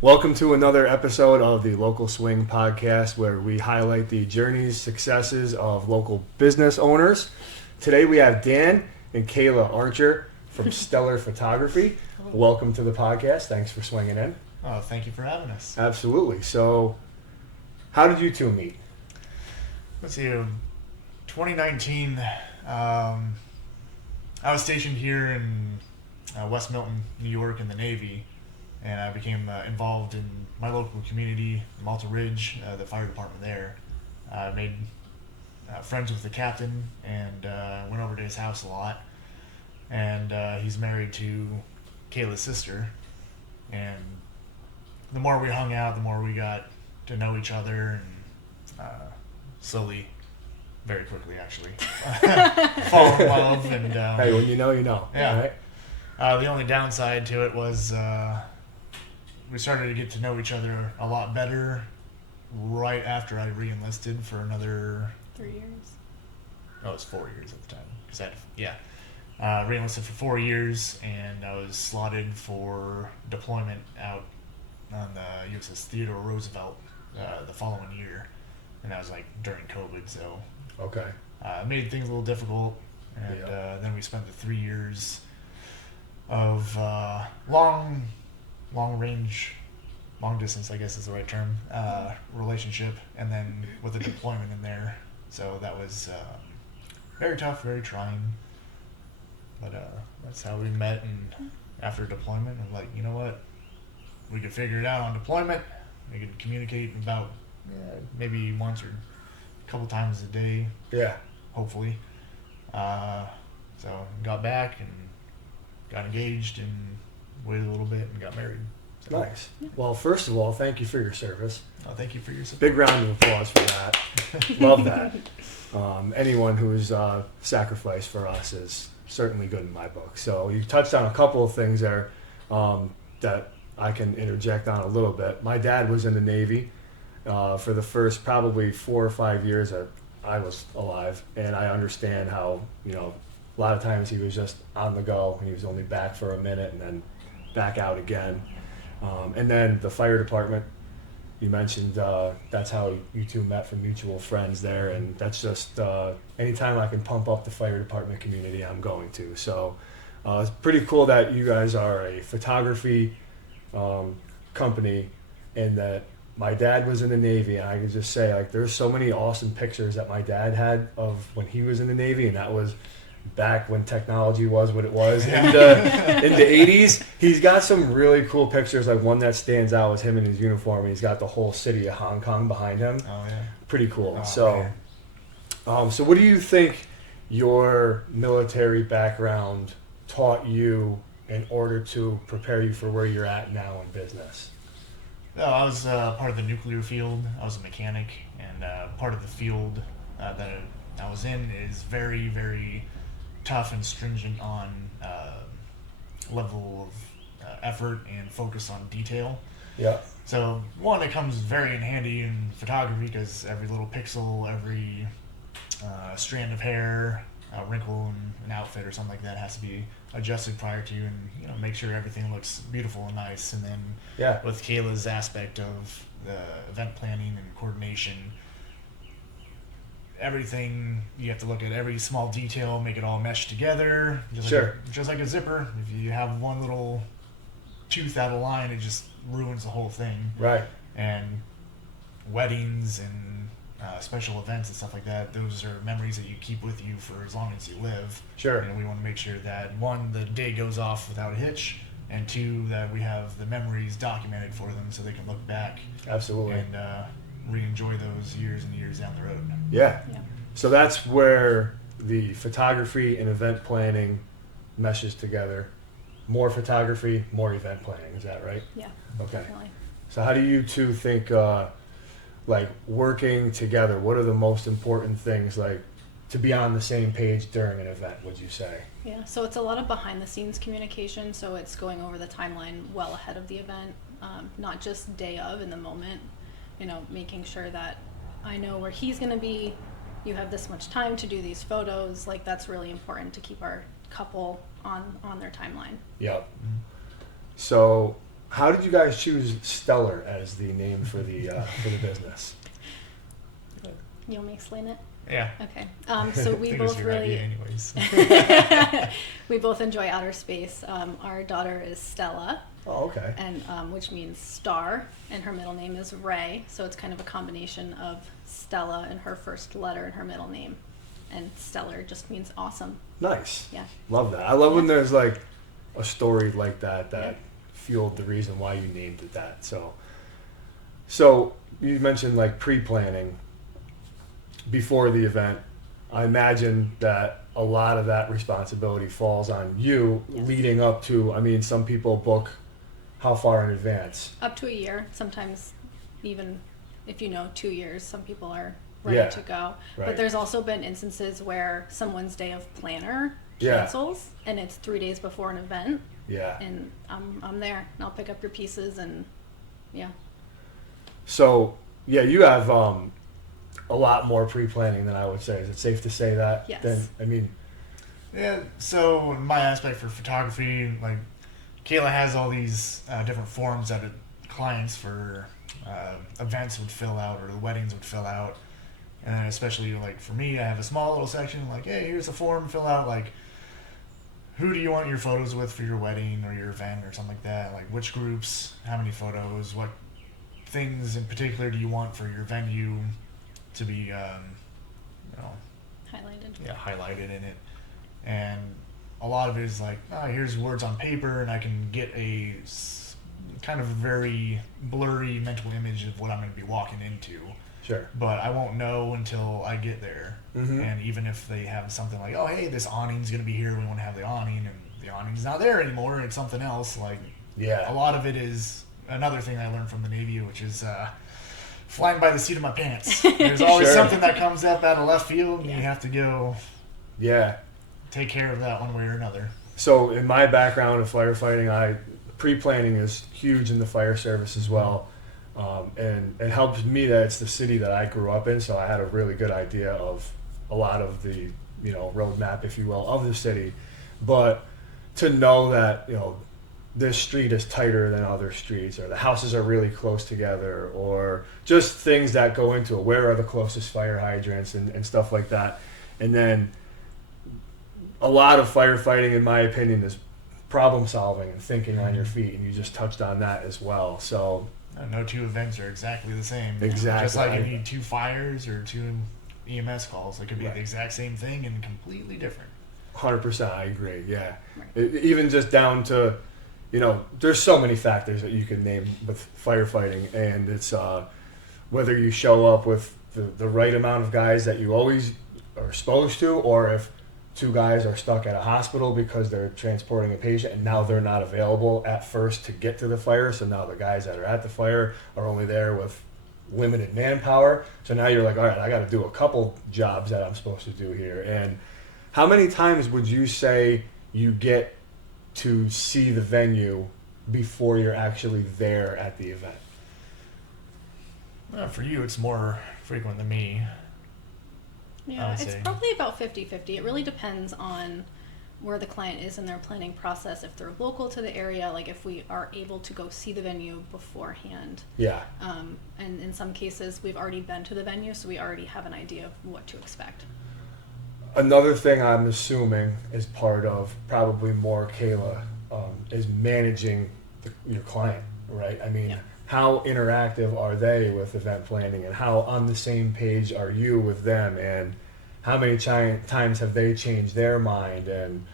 Welcome to another episode of the Local Swing Podcast, where we highlight the journeys, successes of local business owners. Today we have Dan and Kayla Archer from Stellar Photography. Welcome to the podcast. Thanks for swinging in. Oh, thank you for having us. Absolutely. So, how did you two meet? Let's see, 2019, I was stationed here in West Milton, New York in the Navy, and I became involved in my local community, Malta Ridge, the fire department there. I made friends with the captain and went over to his house a lot. And he's married to Kayla's sister. And the more we hung out, the more we got to know each other, and slowly, very quickly actually, fall in love. And Hey, when you know, you know. Yeah. Right? The only downside to it was we started to get to know each other a lot better right after I re-enlisted for another 3 years. Oh, it was 4 years at the time. Cause re-enlisted for 4 years, and I was slotted for deployment out on the USS Theodore Roosevelt the following year, and that was like during COVID, so Okay. it made things a little difficult. And then we spent the 3 years of long distance, I guess is the right term, relationship, and then with a deployment in there. So that was very tough, very trying. But that's how we met, and after deployment, I'm like, you know what? We could figure it out on deployment. We could communicate about maybe once or a couple times a day. Yeah. Hopefully. So got back and got engaged and waited a little bit and got married. So. Nice. Well, first of all, thank you for your service. Oh, thank you for your support. Big round of applause for that. Love that. Anyone who's sacrificed for us is certainly good in my book. So you touched on a couple of things there that I can interject on a little bit. My dad was in the Navy for the first probably 4 or 5 years that I was alive, and I understand how, a lot of times he was just on the go, and he was only back for a minute and then back out again. And then the fire department, you mentioned that's how you two met from mutual friends there, and that's just anytime I can pump up the fire department community, I'm going to. So it's pretty cool that you guys are a photography company, and that my dad was in the Navy, and I can just say, like, there's so many awesome pictures that my dad had of when he was in the Navy, and that was back when technology was what it was in the 80s. He's got some really cool pictures. Like, one that stands out is him in his uniform, and he's got the whole city of Hong Kong behind him. Oh, yeah. Pretty cool. Oh, So what do you think your military background taught you in order to prepare you for where you're at now in business? No, I was part of the nuclear field. I was a mechanic, and part of the field that I was in is very, very tough and stringent on level of effort and focus on detail. Yeah. So, one, it comes very in handy in photography because every little pixel, every strand of hair, wrinkle in an outfit or something like that has to be adjusted prior to, and make sure everything looks beautiful and nice. And then with Kayla's aspect of the event planning and coordination, everything, you have to look at every small detail, make it all mesh together. Just like a zipper. If you have one little tooth out of line, it just ruins the whole thing. Right. And weddings and special events and stuff like that, those are memories that you keep with you for as long as you live. Sure. And we want to make sure that, one, the day goes off without a hitch, and two, that we have the memories documented for them so they can look back. Absolutely. And re-enjoy those years and years down the road. Yeah. So that's where the photography and event planning meshes together. More photography, more event planning. Is that right? Yeah. Okay. Definitely. So how do you two think, like, working together, what are the most important things, like, to be on the same page during an event, would you say? Yeah, so it's a lot of behind the scenes communication. So it's going over the timeline well ahead of the event, not just day of in the moment, making sure that I know where he's going to be. You have this much time to do these photos. Like, that's really important to keep our couple on their timeline. Yep. So how did you guys choose Stellar as the name for the business? You want me to explain it? Yeah. Okay. So we I think it was both your really, idea anyways. we both enjoy outer space. Our daughter is Stella, Oh, okay. and which means star, and her middle name is Ray. So it's kind of a combination of Stella and her first letter and her middle name, and Stellar just means awesome. Nice. Yeah. Love that. I love when Yeah. there's like a story like that Yeah. fueled the reason why you named it that. So you mentioned like pre-planning before the event. I imagine that a lot of that responsibility falls on you. Yes. Leading up to, I mean, some people book how far in advance? Up to a year, sometimes even if 2 years, some people are ready Yeah. to go. Right. But there's also been instances where someone's day of planner Yeah. cancels, and it's 3 days before an event, Yeah. and I'm there, and I'll pick up your pieces, and yeah. So yeah, you have a lot more pre-planning than I would say. Is it safe to say that? Yes. Then I mean, Yeah, so in my aspect for photography, like Kayla has all these different forms that clients for events would fill out or the weddings would fill out. And then especially like for me, I have a small little section like, hey, here's a form, fill out like who do you want your photos with for your wedding or your event or something like that? Like which groups, how many photos, what things in particular do you want for your venue to be, Highlighted. highlighted in it. And a lot of it is like, oh, here's words on paper, and I can get a kind of very blurry mental image of what I'm going to be walking into. sure. But I won't know until I get there. Mhm. And even if they have something like, oh, hey, this awning's going to be here, we want to have the awning, and the awning's not there anymore, it's something else. Like, Yeah. a lot of it is another thing I learned from the Navy, which is flying by the seat of my pants. There's always Sure. something that comes up out of left field, and Yeah. you have to go Yeah. take care of that one way or another. So in my background of firefighting, pre-planning is huge in the fire service as well. And it helps me that it's the city that I grew up in, so I had a really good idea of a lot of the, roadmap, if you will, of the city. But to know that, this street is tighter than other streets, or the houses are really close together, or just things that go into it. Where are the closest fire hydrants and stuff like that. And then a lot of firefighting, in my opinion, is problem solving and thinking on your feet, and you just touched on that as well. So No two events are exactly the same. Exactly. Just like you need 2 fires or 2 EMS calls. It could be Right. the exact same thing and completely different. 100%, I agree. Yeah, Right. Even just down to, there's so many factors that you can name with firefighting, and it's whether you show up with the right amount of guys that you always are supposed to, or if 2 guys are stuck at a hospital because they're transporting a patient and now they're not available at first to get to the fire. So now the guys that are at the fire are only there with limited manpower. So now you're like, all right, I got to do a couple jobs that I'm supposed to do here. And how many times would you say you get to see the venue before you're actually there at the event? For you, it's more frequent than me. I Yeah, would it's say. probably about 50-50. It really depends on where the client is in their planning process. If they're local to the area, like if we are able to go see the venue beforehand. Yeah. And in some cases, we've already been to the venue, so we already have an idea of what to expect. Another thing I'm assuming is part of probably more Kayla is managing your client, right? I mean, Yeah. how interactive are they with event planning, and how on the same page are you with them, and how many times have they changed their mind, and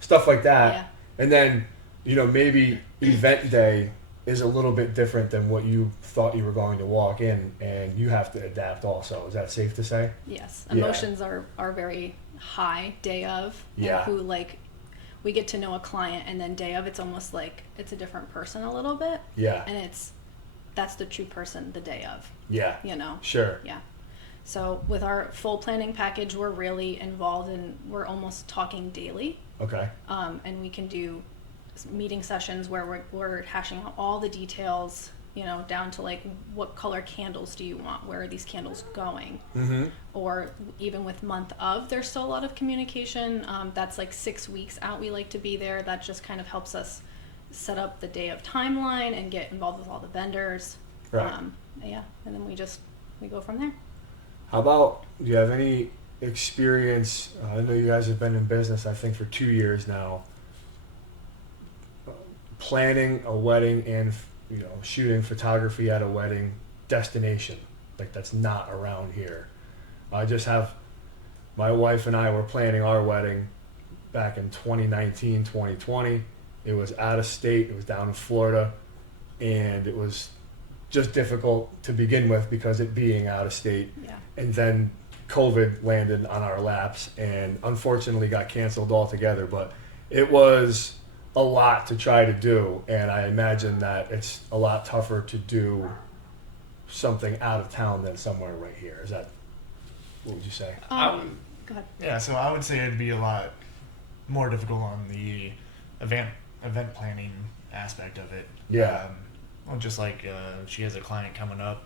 stuff like that. Yeah. And then, maybe event day is a little bit different than what you thought you were going to walk in, and you have to adapt also. Is that safe to say? Yes, Yeah. emotions are very high day of. Yeah. And we get to know a client, and then day of, it's almost like it's a different person a little bit. Yeah. And that's the true person the day of, Yeah. you know? Sure. Yeah. So with our full planning package, we're really involved and we're almost talking daily. Okay. And we can do meeting sessions where we're hashing out all the details, down to like what color candles do you want? Where are these candles going? Mm-hmm. Or even with month of, there's still a lot of communication. That's like 6 weeks out. We like to be there. That just kind of helps us set up the day of timeline and get involved with all the vendors. Right. Yeah, and then we go from there. How about, do you have any experience? I know you guys have been in business, I think, for 2 years now. Planning a wedding and shooting photography at a wedding destination, like that's not around here. I just have, my wife and I were planning our wedding back in 2019, 2020. It was out of state. It was down in Florida, and it was just difficult to begin with because it being out of state. Yeah. And then COVID landed on our laps and unfortunately got canceled altogether. But it was a lot to try to do, and I imagine that it's a lot tougher to do something out of town than somewhere right here. Is that, what would you say? Go ahead. Yeah, so I would say it'd be a lot more difficult on the event planning aspect of it. Yeah. Well, just like she has a client coming up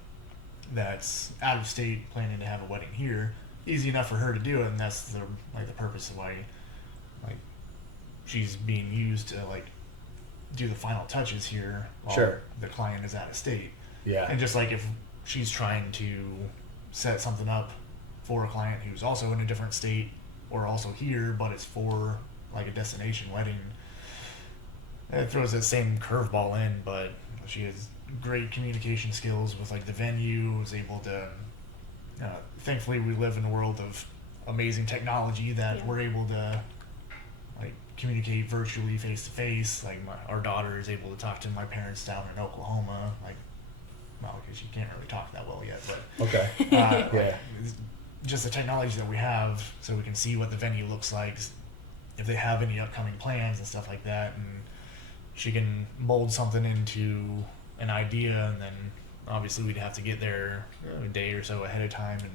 that's out of state planning to have a wedding here. Easy enough for her to do it, and that's the purpose of why she's being used to do the final touches here while Sure. the client is out of state. Yeah. And just like if she's trying to set something up for a client who's also in a different state or also here, but it's for like a destination wedding, it throws that same curveball in, but she has great communication skills with the venue, was able to, thankfully we live in a world of amazing technology that we're able to communicate virtually face to face. Our daughter is able to talk to my parents down in Oklahoma, well, because she can't really talk that well yet, but Okay. Yeah. Just the technology that we have, so we can see what the venue looks like, if they have any upcoming plans and stuff like that, and she can mold something into an idea, and then obviously we'd have to get there a day or so ahead of time and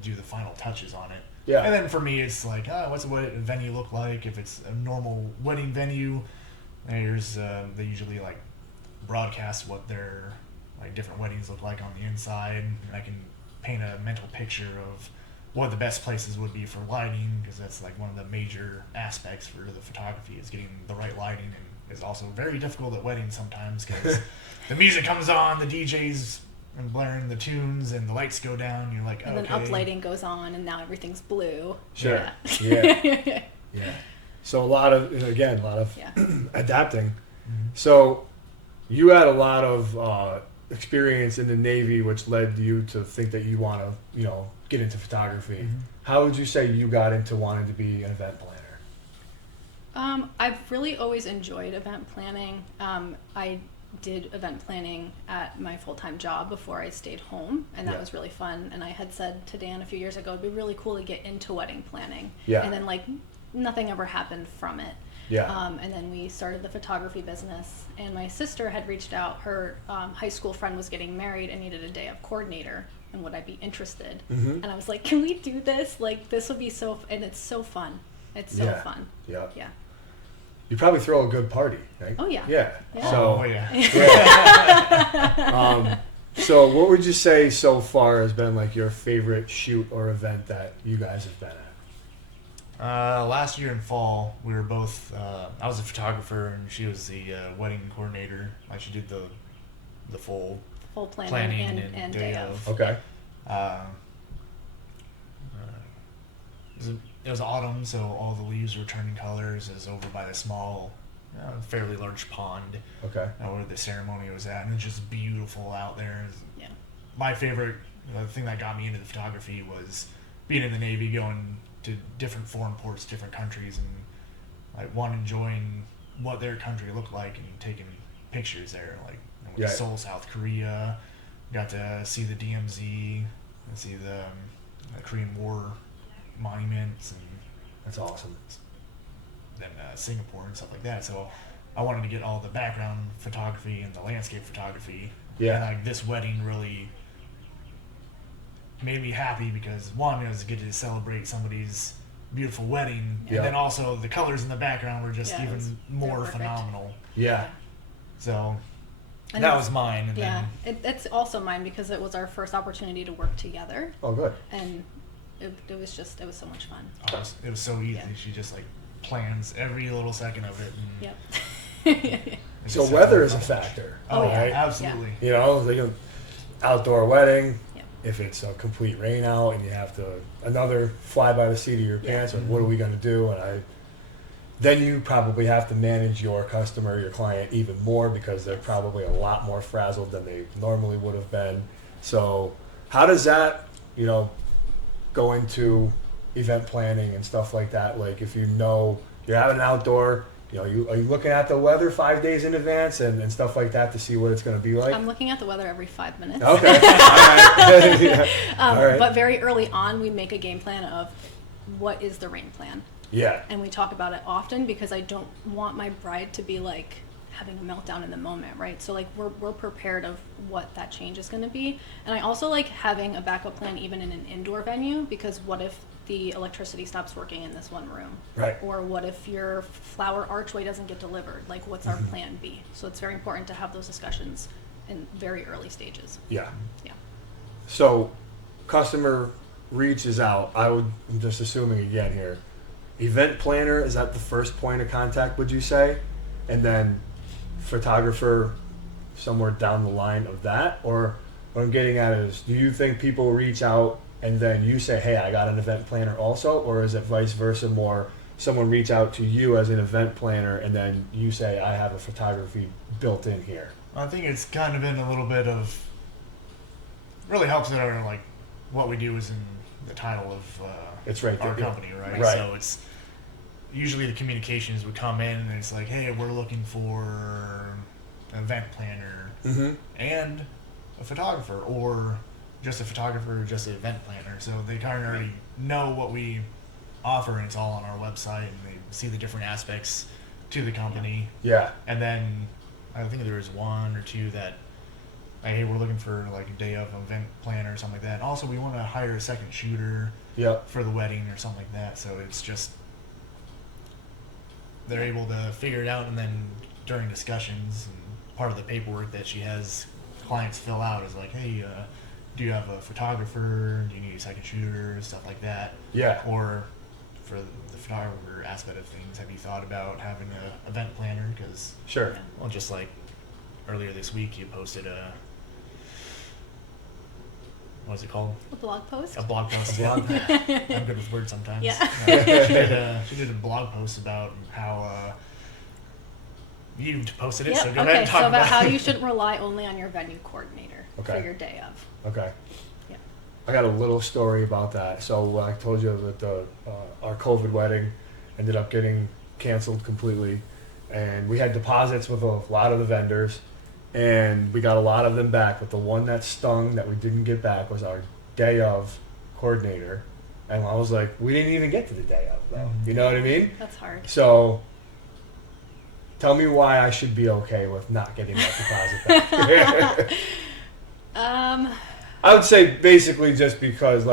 do the final touches on it. Yeah. And then for me, it's what's a venue look like? If it's a normal wedding venue, there's they usually broadcast what their different weddings look like on the inside, and I can paint a mental picture of what the best places would be for lighting, because that's one of the major aspects for the photography is getting the right lighting, and it's also very difficult at weddings sometimes because the music comes on, the DJ's and blaring the tunes, and the lights go down. You're like, and then uplighting goes on, and now everything's blue. Sure. Yeah. Yeah. So a lot of adapting. Mm-hmm. So you had a lot of experience in the Navy, which led you to think that you want to, get into photography. Mm-hmm. How would you say you got into wanting to be an event planner? I've really always enjoyed event planning. I did event planning at my full-time job before I stayed home, and that was really fun. And I had said to Dan a few years ago, it'd be really cool to get into wedding planning. Yeah. And then nothing ever happened from it. Yeah. And then we started the photography business, and my sister had reached out. Her high school friend was getting married and needed a day of coordinator, and would I be interested? Mm-hmm. And I was like, can we do this? This would be and it's so fun. It's so fun. Yeah. Yeah. You probably throw a good party, right? Oh yeah. Yeah. Yeah. So, yeah. So what would you say so far has been your favorite shoot or event that you guys have been at? Last year in fall, we were both. I was a photographer, and she was the wedding coordinator. She did the full planning and day of. Okay. It was autumn, so all the leaves were turning colors. It was over by the small, fairly large pond Okay. where the ceremony was at, and it's just beautiful out there. Yeah. My favorite thing that got me into the photography was being in the Navy, going to different foreign ports, different countries, and enjoying what their country looked like and taking pictures there. I went to Seoul, South Korea, got to see the DMZ, and see the Korean War monuments, and That's awesome. then Singapore and stuff like that. So I wanted to get all the background photography and the landscape photography. Yeah. And this wedding really made me happy because one, it was good to celebrate somebody's beautiful wedding, Yeah. and then also the colors in the background were just Yeah, it was- even they're more perfect. phenomenal. Yeah. So And that it's- was mine. And Yeah, then it's also mine because it was our first opportunity to work together, Oh, good. and it was so much fun. it was so easy. Yeah. She just like plans every little second of it. And Yep. it So just weather is a happened. factor. Oh, yeah. right? Absolutely. You know, like an outdoor wedding. Yep. If it's a complete rain out and you have to another fly by the seat of your Yeah. pants, or what are we going to do? And then you probably have to manage your customer, your client, even more because they're probably a lot more frazzled than they normally would have been. So how does that, go into event planning and stuff like that? Like if you're having an outdoor, are you looking at the weather 5 days in advance and stuff like that to see what it's going to be like? I'm looking at the weather every 5 minutes. Okay. All right. Yeah. All right. But very early on, we make a game plan of what is the rain plan. Yeah. And we talk about it often because I don't want my bride to be like having a meltdown in the moment, right? So like we're prepared of what that change is going to be. And I also like having a backup plan even in an indoor venue, because what if the electricity stops working in this one room? Right. Or what if your flower archway doesn't get delivered? Like what's our plan B? So it's very important to have those discussions in very early stages. Yeah. Yeah. So customer reaches out. I'm just assuming again here. Event planner, is that the first point of contact, would you say? And then photographer somewhere down the line of that? Or what I'm getting at is, do you think people reach out and then you say, hey, I got an event planner also? Or is it vice versa, more someone reach out to you as an event planner and then you say, I have a photography built in here? I think it's kind of been a little bit of, really helps that our like what we do is in the title of It's right there. our company, right? Right. So it's usually the communications would come in and it's like, hey, we're looking for an event planner Mm-hmm. and a photographer, or just a photographer, or just an event planner. So they kind of already know what we offer, and it's all on our website, and they see the different aspects to the company. Yeah. And then I think there was one or two that, like, hey, we're looking for like a day of event planner or something like that. And also, we want to hire a second shooter Yep. for the wedding or something like that. So it's just they're able to figure it out, and then during discussions, and part of the paperwork that she has clients fill out is like, hey, do you have a photographer? Do you need a second shooter? Stuff like that. Yeah. Or for the photographer aspect of things, have you thought about having an event planner? Because, Sure. well, just like earlier this week, you posted what was it called? A blog post? A blog post. A blog I'm good with words sometimes. Yeah. She did a blog post about how you posted it, Yep. so go ahead and talk so about about how it. you shouldn't rely only on your venue coordinator Okay. for your day of. Okay. Yeah. I got a little story about that. So I told you that our COVID wedding ended up getting canceled completely, and we had deposits with a lot of the vendors, and we got a lot of them back. But the one that stung that we didn't get back was our day of coordinator, and I was like, we didn't even get to the day of though. You know what I mean? That's hard. So tell me why I should be okay with not getting that deposit back. I would say basically just because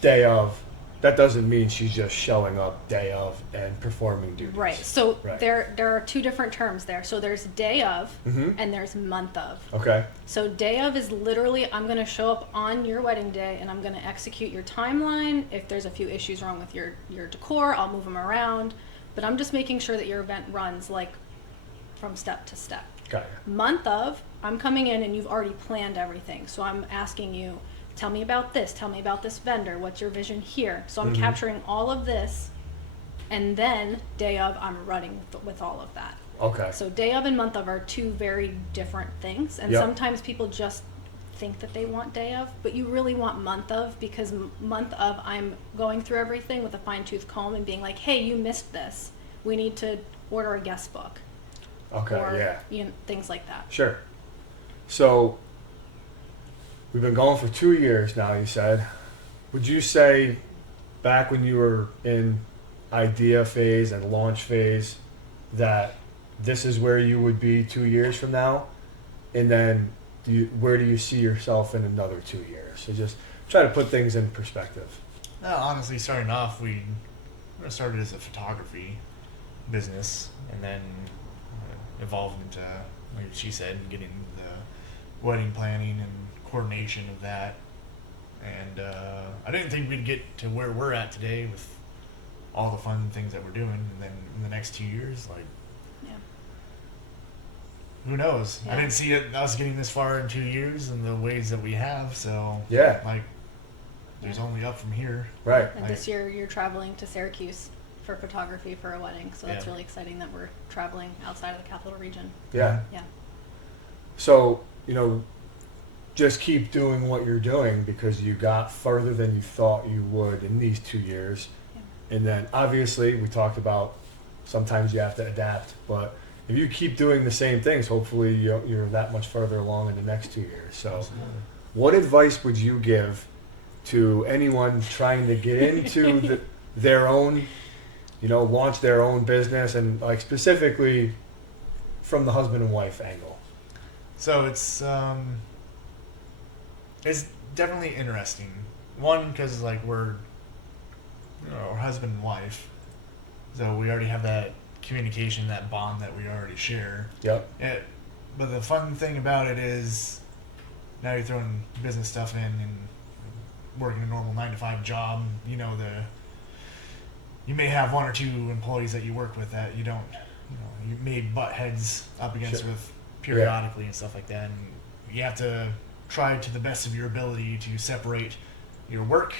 day of, that doesn't mean she's just showing up day of and performing duties. Right. So Right. there are two different terms there. So there's day of Mhm. and there's month of. Okay. So day of is literally, I'm going to show up on your wedding day and I'm going to execute your timeline. If there's a few issues wrong with your decor, I'll move them around. But I'm just making sure that your event runs like from step to step. Got Month of, I'm coming in and you've already planned everything. So I'm asking you, tell me about this vendor, what's your vision here? So I'm Mhm. capturing all of this, and then day of, I'm running with all of that. you. Okay. So day of and month of are two very different things, and Yep. sometimes people just think that they want day of, but you really want month of, because month of, I'm going through everything with a fine-tooth comb and being like, hey, you missed this. We need to order a guest book. Okay. Or Yeah. things like that. Sure. So we've been going for 2 years now, you said. Would you say back when you were in idea phase and launch phase that this is where you would be 2 years from now? And then where do you see yourself in another 2 years? So just try to put things in perspective. Well, honestly, starting off, we started as a photography business, and then evolved into, like she said, getting the wedding planning and coordination of that. And I didn't think we'd get to where we're at today with all the fun things that we're doing. And then in the next 2 years, like, who knows? Yeah. I didn't see us getting this far in 2 years in the ways that we have. So Yeah. like, there's only up from here. Right. And this year you're traveling to Syracuse for photography for a wedding, so that's Yeah. really exciting that we're traveling outside of the capital region. Yeah. Yeah. So, just keep doing what you're doing because you got further than you thought you would in these 2 years. Yeah. And then obviously we talked about sometimes you have to adapt, but if you keep doing the same things, hopefully you're that much further along in the next 2 years. So what advice would you give to anyone trying to get into their own, launch their own business, and like specifically from the husband and wife angle? So it's definitely interesting. One, because like we're husband and wife, so we already have that communication, that bond that we already share. Yep. But the fun thing about it is now you're throwing business stuff in and working a normal 9-to-5 job. You may have one or two employees that you work with that you don't, you may butt heads up against Sure. with periodically and stuff like that. And you have to try to the best of your ability to separate your work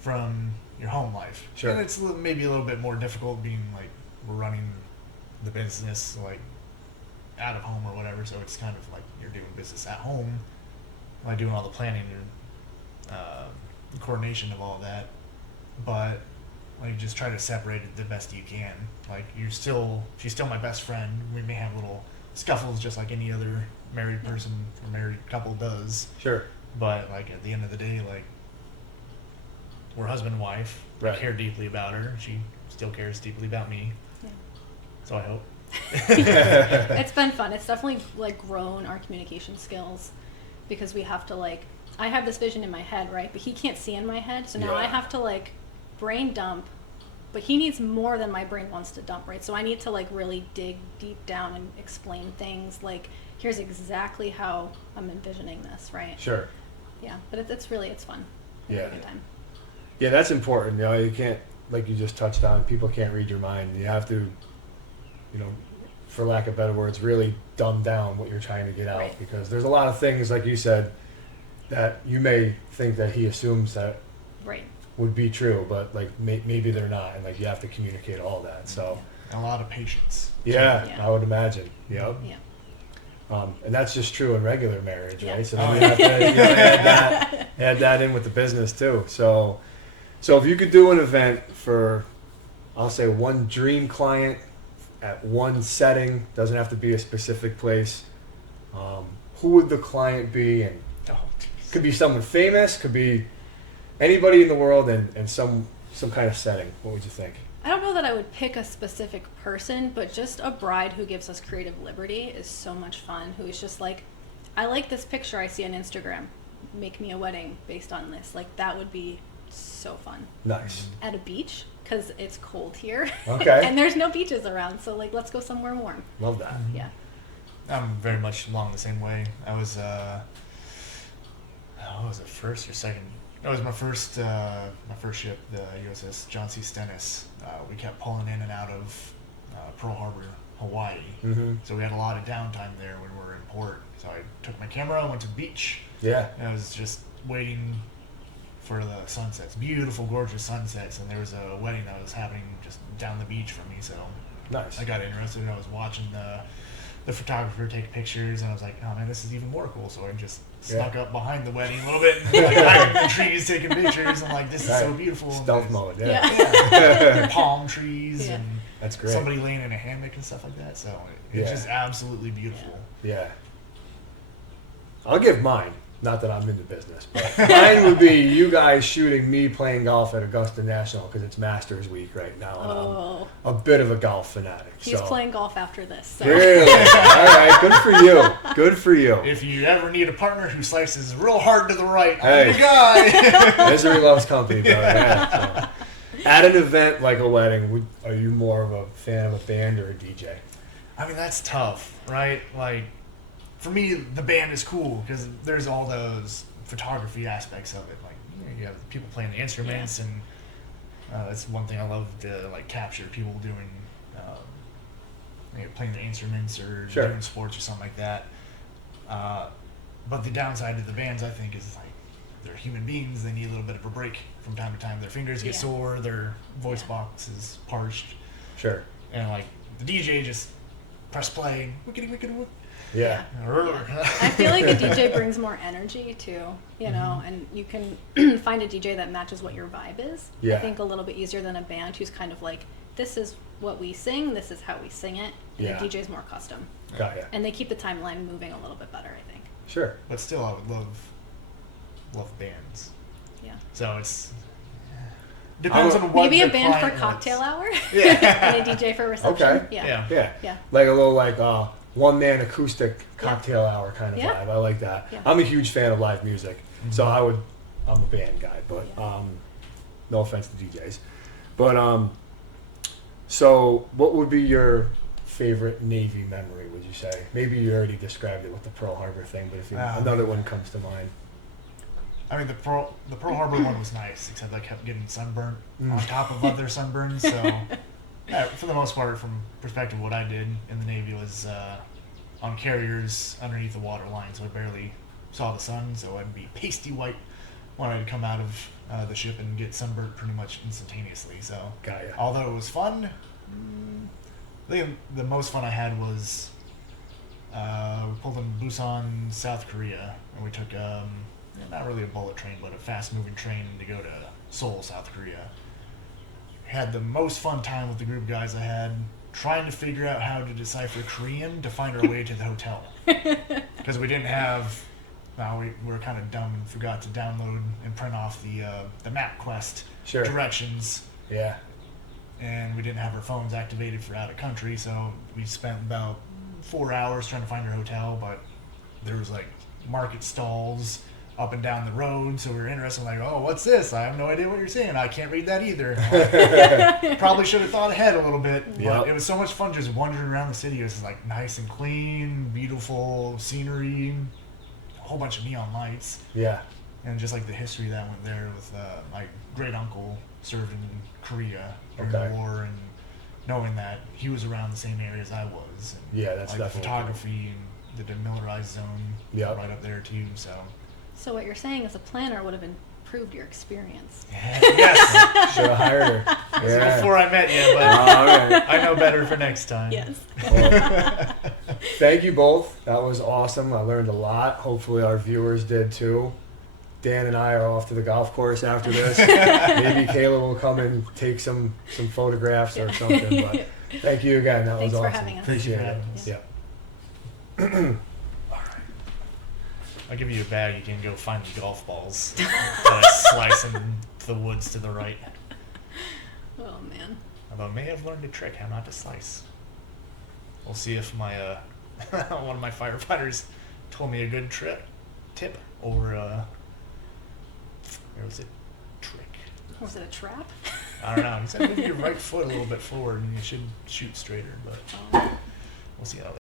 from your home life. Sure. And it's maybe a little bit more difficult being like we're running the business like out of home or whatever, so it's kind of like you're doing business at home, like doing all the planning and coordination of all that. But like just try to separate it the best you can. Like she's still my best friend. We may have little scuffles just like any other married person or married couple does. Sure. But like at the end of the day, like we're husband and wife. Right. I care deeply about her. She still cares deeply about me. Yeah. So I hope. It's been fun. It's definitely like grown our communication skills because we have to like, I have this vision in my head, right? But he can't see in my head. So now I Yeah. have to like brain dump, but he needs more than my brain wants to dump, right? So I need to like really dig deep down and explain things like, here's exactly how I'm envisioning this, right? Sure. Yeah, but it's fun. It's Yeah. a good time. Yeah, that's important. You can't, like you just touched on, people can't read your mind. You have to, for lack of better words, really dumb down what you're trying to get out. Right. Because there's a lot of things, like you said, that you may think that he assumes that Right. would be true, but like maybe they're not, and like you have to communicate all that. So A lot of patience. yeah, Yeah. I would imagine. Yep. Yeah. And that's just true in regular marriage, Yeah. right? So Oh, then yeah. you have to add that in with the business too. So if you could do an event for, I'll say, one dream client at one setting, doesn't have to be a specific place, who would the client be? And Oh, geez. could be someone famous, could be anybody in the world, and some kind of setting. What would you think? I don't know that I would pick a specific person, but just a bride who gives us creative liberty is so much fun. Who is just like, I like this picture I see on Instagram. Make me a wedding based on this. Like that would be so fun. Nice. At a beach, because it's cold here. Okay. And there's no beaches around, so like let's go somewhere warm. Love that. Yeah. I'm very much along the same way. I was, what was it, first or second? That was my first ship, the USS John C. Stennis. We kept pulling in and out of Pearl Harbor, Hawaii. Mm-hmm. So we had a lot of downtime there when we were in port. So I took my camera, went to the beach, Yeah. and I was just waiting for the sunsets, beautiful, gorgeous sunsets. And there was a wedding that was happening just down the beach from me. So Nice. I got interested. I was watching the photographer take pictures, and I was like, oh man, this is even more cool. So I just snuck up behind the wedding a little bit, and like hiding in the trees taking pictures. I'm like, this is so Right. beautiful. And Stealth there's- mode. Yeah. Yeah, palm trees Yeah. and That's great. somebody laying in a hammock and stuff like that. So it's Yeah. just absolutely beautiful. Yeah. I'll give mine. not that I'm in the business, but mine would be you guys shooting me playing golf at Augusta National because it's Masters Week right now, and Oh, I'm a bit of a golf fanatic. he's so. playing golf after this. So. Really? All right, good for you. Good for you. If you ever need a partner who slices real hard to the right, Hey. I'm the guy. Misery loves company, brother. Yeah, so. At an event like a wedding, are you more of a fan of a band or a DJ? I mean, that's tough, right? Like, for me, the band is cool because there's all those photography aspects of it. Like, you have people playing the instruments, and that's one thing I love to like capture people doing, playing the instruments or Sure. doing sports or something like that. But the downside to the bands, I think, is like they're human beings. They need a little bit of a break from time to time. Their fingers get Yeah. sore. Their voice box is parched, Sure. and like the DJ just press play. Wickety, wickety, wick. Yeah. I feel like a DJ brings more energy too, you know, and you can find a DJ that matches what your vibe is. Yeah. I think a little bit easier than a band who's kind of like, this is what we sing, this is how we sing it, and Yeah. the DJ's more custom. Got ya. And they keep the timeline moving a little bit better, I think. Sure. But still, I would love bands. Yeah. So it's depends I'm on what Maybe a the band for client cocktail wants. hour Yeah. and a DJ for reception. Okay. Yeah. Yeah. Yeah. Like a little one-man acoustic cocktail hour kind of Yeah. vibe. I like that. Yeah. I'm a huge fan of live music, so I'm a band guy, but Yeah. no offense to DJs. But so what would be your favorite Navy memory, would you say? Maybe you already described it with the Pearl Harbor thing, but if another one comes to mind. I mean, the Pearl Harbor one was nice, except I kept getting sunburned on top of other sunburns. So, yeah, for the most part, from perspective, what I did in the Navy was on carriers underneath the water line, so I barely saw the sun. So I'd be pasty white when I'd come out of the ship and get sunburned pretty much instantaneously. So, Got ya. although it was fun, I think the most fun I had was we pulled in Busan, South Korea, and we took not really a bullet train, but a fast-moving train to go to Seoul, South Korea. Had the most fun time with the group of guys I had, trying to figure out how to decipher Korean to find our way to the hotel. Because we didn't have, we were kind of dumb and forgot to download and print off the MapQuest Sure. directions. Yeah. And we didn't have our phones activated for out of country, so we spent about 4 hours trying to find our hotel, but there was like market stalls up and down the road, so we were interested, like, oh, what's this? I have no idea what you're saying. I can't read that either. Probably should have thought ahead a little bit, but Yep. it was so much fun just wandering around the city. It was like nice and clean, beautiful scenery, a whole bunch of neon lights, Yeah. and just like the history that went there with my great uncle served in Korea during Okay. the war, and knowing that he was around the same area as I was. And Yeah, that's like the definitely photography and the demilitarized zone Yep. right up there too. So So what you're saying is a planner would have improved your experience. yes, Should have hired her. this is Yeah. before I met you, but All right. I know better for next time. Yes. Well, thank you both. That was awesome. I learned a lot. Hopefully our viewers did too. Dan and I are off to the golf course after this. Maybe Kayla will come and take some photographs or something. But thank you again. That Thanks was for awesome. having us. Appreciate Thank it. you for Yeah. All right. I'll give you a bag. You can go find the golf balls that I slice in the woods to the right. Oh man. Although I may have learned a trick how not to slice. We'll see if my one of my firefighters told me a good tip, or was it trick? Was it a trap? I don't know. He said move your right foot a little bit forward and you should shoot straighter, but Oh. we'll see how that